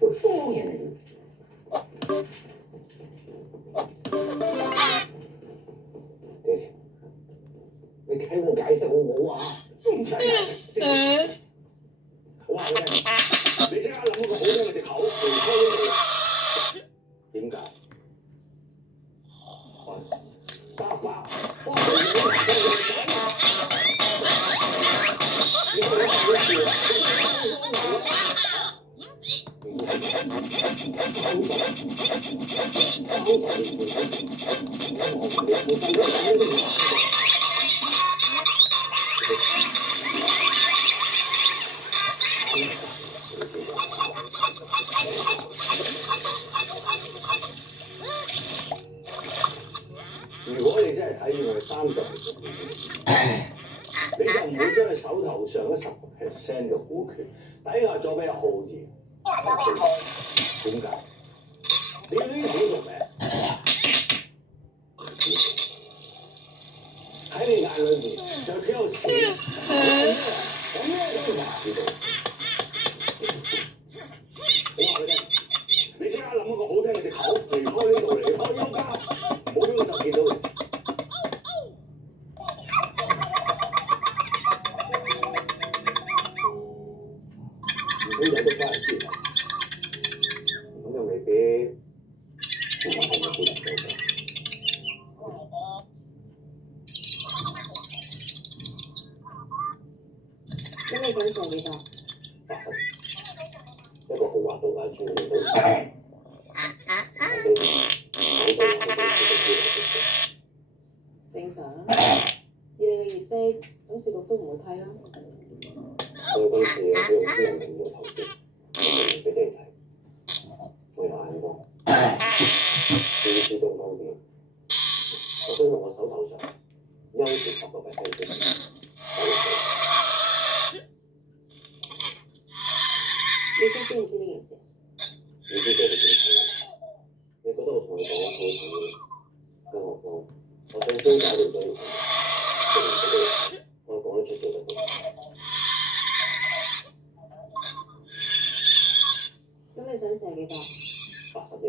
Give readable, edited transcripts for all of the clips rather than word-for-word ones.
瘋人嚟嘅。姐姐，你聽我解釋好唔好啊？唔使解釋。我話你聽，你即刻諗一個好聽嘅藉口離開呢度。點解？爸爸，我係你嘅你做乜嘢事啊？如果你真係睇見我哋30年，你就唔會將佢手頭上嗰10% 嘅股權抵押咗俾阿浩兒。點解？你要呢啲錢做咩？喺你眼裏面就只有錢，我咩都唔知道。我話你聽，你即刻諗一個好聽嘅藉口離開呢度，離開邱家，冇俾我就見到你。如果有得翻嚟先，咁又未必。我係咪好難做嘅？咁你想做幾多？80，一個豪華度假村嚟到。正常啊，以你嘅業績，董事局都唔會批啦。所以今次我都用私人名義投資，我明俾你睇，我有眼光，要知道多啲。我想用我手頭上優質10%嘅資產，你知唔知呢件事？你知即係點睇？你覺得我同你講好睇，更何況我想先搞掂咗呢層，證明俾你睇，我講得出做得到。咁你想借幾多？80億。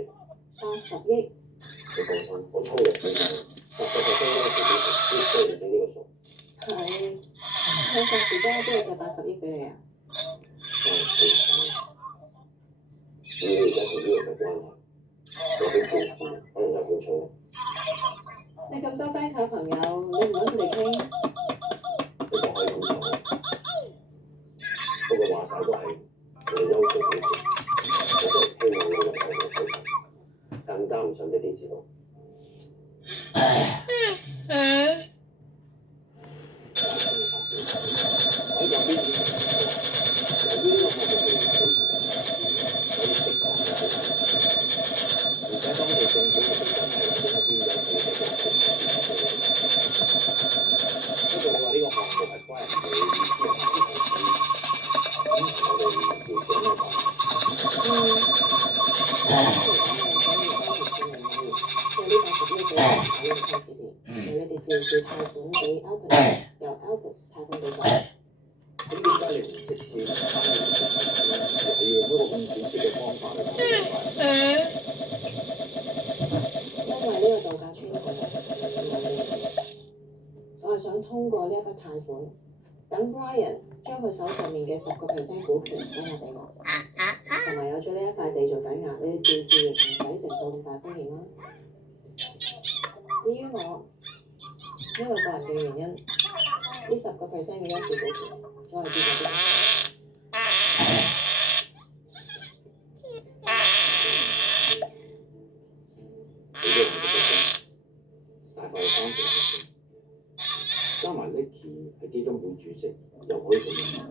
80億？你放心，我抽入錢10%嗰陣時，必須完成呢個數。係，我霎時間都要借80億俾你啊！以你而家同呢個嘅關係，有啲件事可能有興趣。你咁多 banker 朋友，你唔揾佢哋傾？你就可以咁講。不過話晒都係我哋優秀嘅事，我都希望你能夠有收穫，更加唔想俾啲知道。喺入邊，由於呢個項目係唔保所以適當嘅保護，而且當地政府嘅真係或者一啲有勢力嘅人士不過你話呢個項目係關人哋私人投資，咁我哋要點樣講？做呢80億嘅喺呢個開始前，由你哋自住貸款俾 Albus，由 Albus 貸款俾我。咁點解你唔直接參與呢個係要用一個咁短嘅方法嚟講？因為呢個度假村係唔係你嘅，我係想通過呢一筆貸款，等 Brian 將佢手上面嘅10% 股權抵押俾我，同埋有咗呢一塊地做抵押，你哋做事亦唔使承受咁大風險啦。至於我，因為個人嘅原因，呢10% 嘅優質股權，我係接受啲。大概30%，加埋 Nicky 係基金會主席，又可以做5%。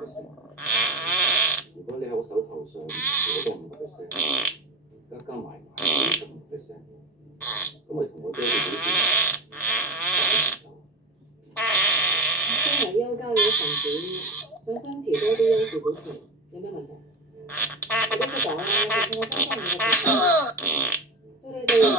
如果你喺我手頭上攞多5%，加埋25%，咁咪同我爹哋幾點？身為優家嘅一份子，想增持多啲優質股權，有咩問題？我都識講啦，就算我分翻5%，對你哋嚟講